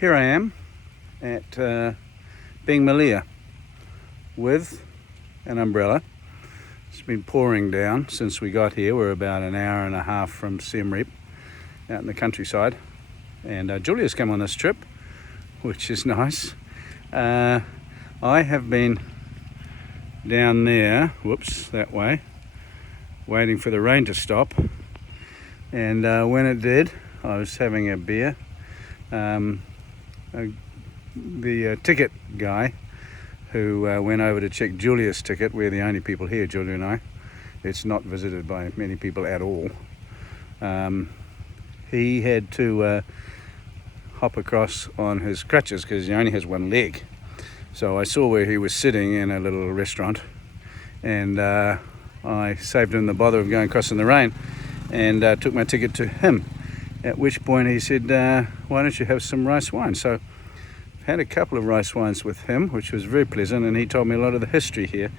Here I am at Beng Mealea with an umbrella. It's been pouring down since we got here. We're about an hour and a half from Siem out in the countryside, and Julia's come on this trip, which is nice. I have been down there, that way, waiting for the rain to stop, and when it did, I was having a beer. The ticket guy who went over to check Julia's ticket, we're the only people here, Julia and I. It's not visited by many people at all. He had to hop across on his crutches because he only has one leg. So I saw where he was sitting in a little restaurant, and I saved him the bother of going across in the rain and took my ticket to him. At which point he said, why don't you have some rice wine? So I had a couple of rice wines with him, which was very pleasant, and he told me a lot of the history here.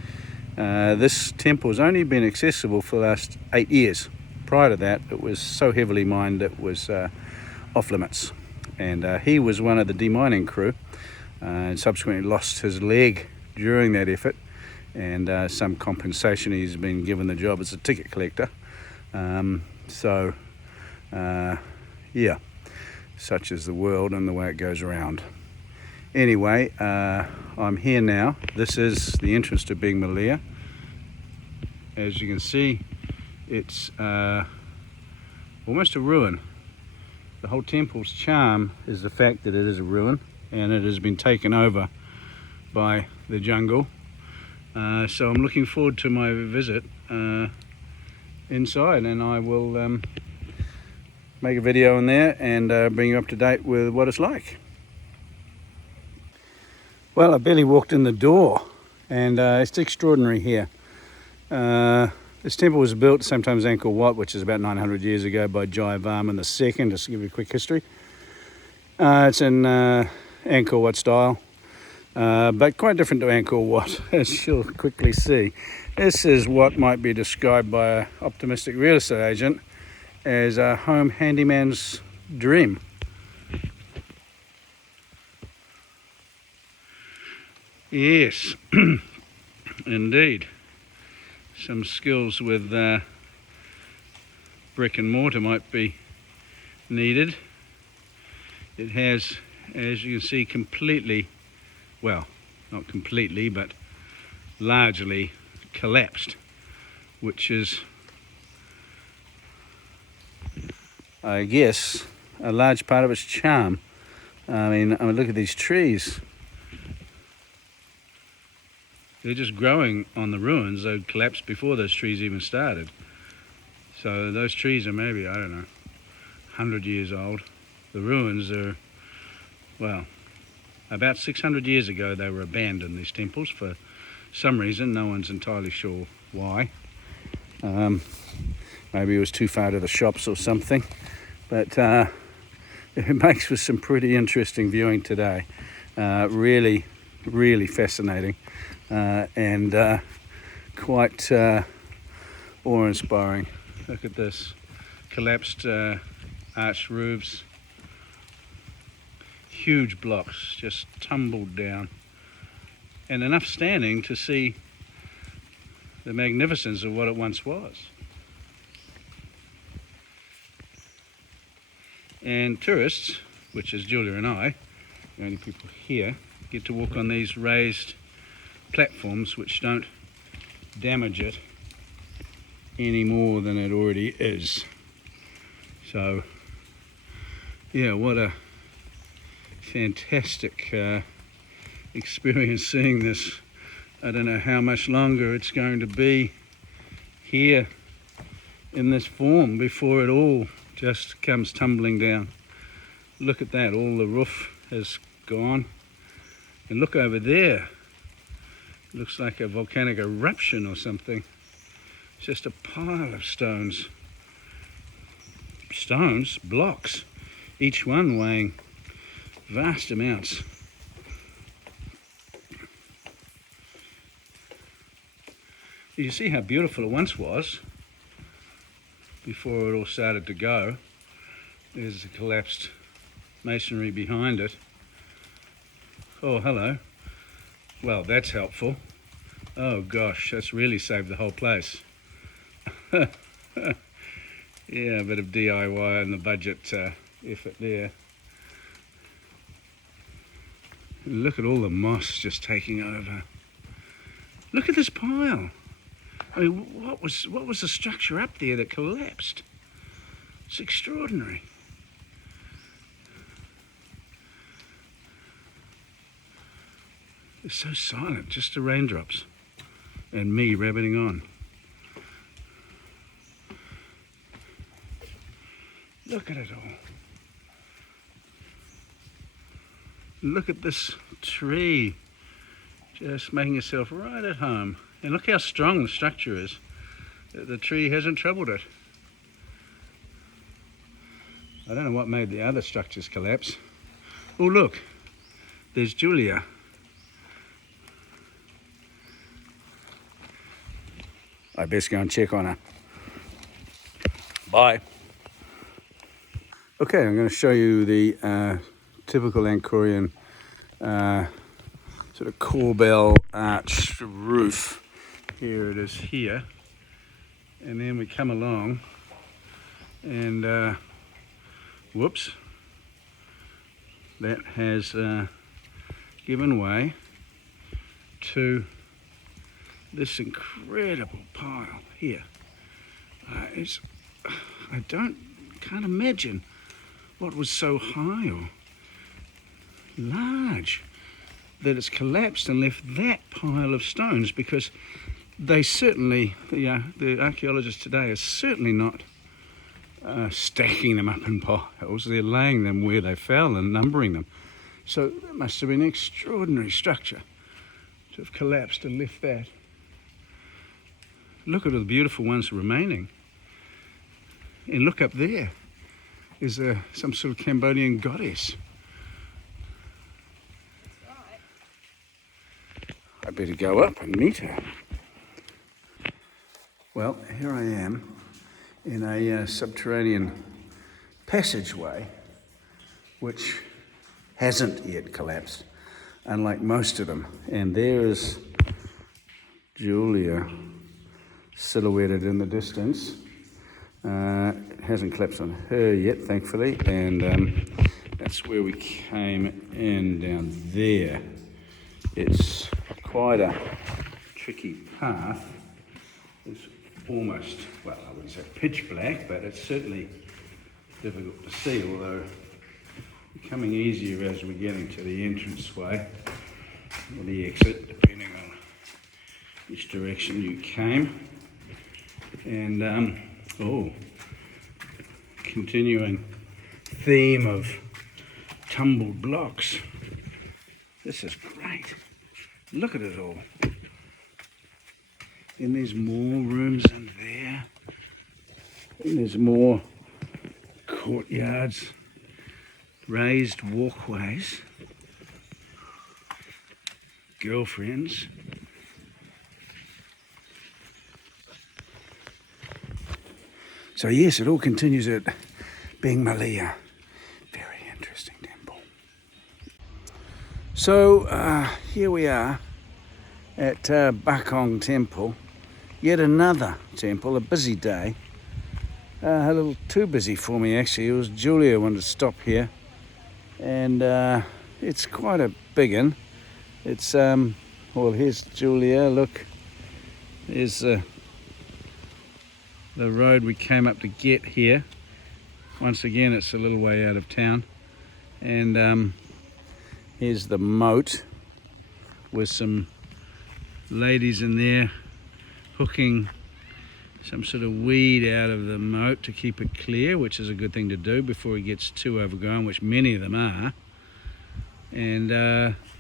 This temple's only been accessible for the last 8 years. Prior to that, it was so heavily mined it was off limits. And he was one of the demining crew, and subsequently lost his leg during that effort, and some compensation. He's been given the job as a ticket collector. Yeah, such is the world and the way it goes around. Anyway, I'm here now. This is the entrance to Beng Mealea. As you can see, it's almost a ruin. The whole temple's charm is the fact that it is a ruin and it has been taken over by the jungle. So I'm looking forward to my visit inside, and I will make a video in there and bring you up to date with what it's like. Well, I barely walked in the door, and it's extraordinary here. This temple was built sometimes Angkor Wat, which is about 900 years ago, by Jayavarman II, just to give you a quick history. It's in Angkor Wat style, but quite different to Angkor Wat, as you'll quickly see. This is what might be described by an optimistic real estate agent as a home handyman's dream. Yes, indeed. Some skills with brick and mortar might be needed. It has, as you can see, completely, well, not completely, but largely collapsed, which is, I guess, a large part of its charm. I mean, look at these trees. They're just growing on the ruins. They collapsed before those trees even started. So those trees are maybe, I don't know, 100 years old. The ruins are, well, about 600 years ago they were abandoned, these temples, for some reason. No one's entirely sure why. Maybe it was too far to the shops or something. But it makes for some pretty interesting viewing today. Really, really fascinating. And quite awe-inspiring. Look at this. Collapsed arched roofs. Huge blocks just tumbled down. And enough standing to see the magnificence of what it once was. And tourists, which is Julia and I, the only people here, get to walk on these raised platforms which don't damage it any more than it already is. So yeah, what a fantastic experience seeing this. I don't know how much longer it's going to be here in this form before it all just comes tumbling down. Look at that, all the roof has gone. And look over there. Looks like a volcanic eruption or something. It's just a pile of stones. Blocks, each one weighing vast amounts. You see how beautiful it once was before it all started to go. There's the collapsed masonry behind it. Oh, hello. Well, that's helpful. Oh gosh, that's really saved the whole place. Yeah, a bit of DIY and the budget effort there. Look at all the moss just taking over. Look at this pile. I mean, what was the structure up there that collapsed? It's extraordinary. It's so silent, just the raindrops and me rabbiting on. Look at it all. Look at this tree, just making itself right at home. And look how strong the structure is. The tree hasn't troubled it. I don't know what made the other structures collapse. Oh look, there's Julia. I best go and check on her. Bye. Okay, I'm going to show you the typical Angkorian sort of corbel arched roof. Here it is here. And then we come along and whoops, that has given way to this incredible pile here. I can't imagine what was so high or large that it's collapsed and left that pile of stones, because they certainly, the archaeologists today are certainly not stacking them up in piles. They're laying them where they fell and numbering them. So that must have been an extraordinary structure to have collapsed and left that. Look at all the beautiful ones remaining. And look up there. Is some sort of Cambodian goddess. I better go up and meet her. Well, here I am in a subterranean passageway which hasn't yet collapsed, unlike most of them. And there is Julia silhouetted in the distance. It hasn't collapsed on her yet, thankfully, and that's where we came in down there. It's quite a tricky path. It's almost, well, I wouldn't say pitch black, but it's certainly difficult to see, although becoming easier as we're getting to the entranceway or the exit, depending on which direction you came. And continuing theme of tumbled blocks. This is great. Look at it all. And there's more rooms in there. And there's more courtyards, raised walkways, girlfriends. So yes, it all continues at Beng Mealea. Very interesting temple. So here we are at Bakong Temple. Yet another temple, a busy day. A little too busy for me actually. It was Julia wanted to stop here. And it's quite a big one. It's, well, here's Julia, look. There's the road we came up to get here. Once again, it's a little way out of town. And here's the moat with some ladies in there hooking some sort of weed out of the moat to keep it clear, which is a good thing to do before it gets too overgrown, which many of them are. And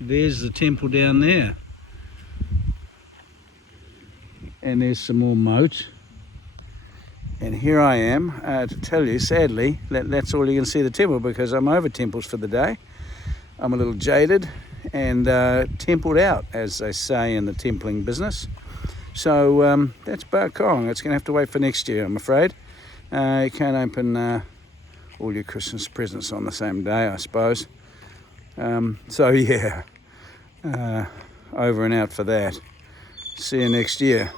there's the temple down there. And there's some more moat. And here I am to tell you, sadly, that's all you can see of the temple, because I'm over temples for the day. I'm a little jaded and templed out, as they say in the templing business. So that's Bakong. It's going to have to wait for next year, I'm afraid. You can't open all your Christmas presents on the same day, I suppose. So yeah, over and out for that. See you next year.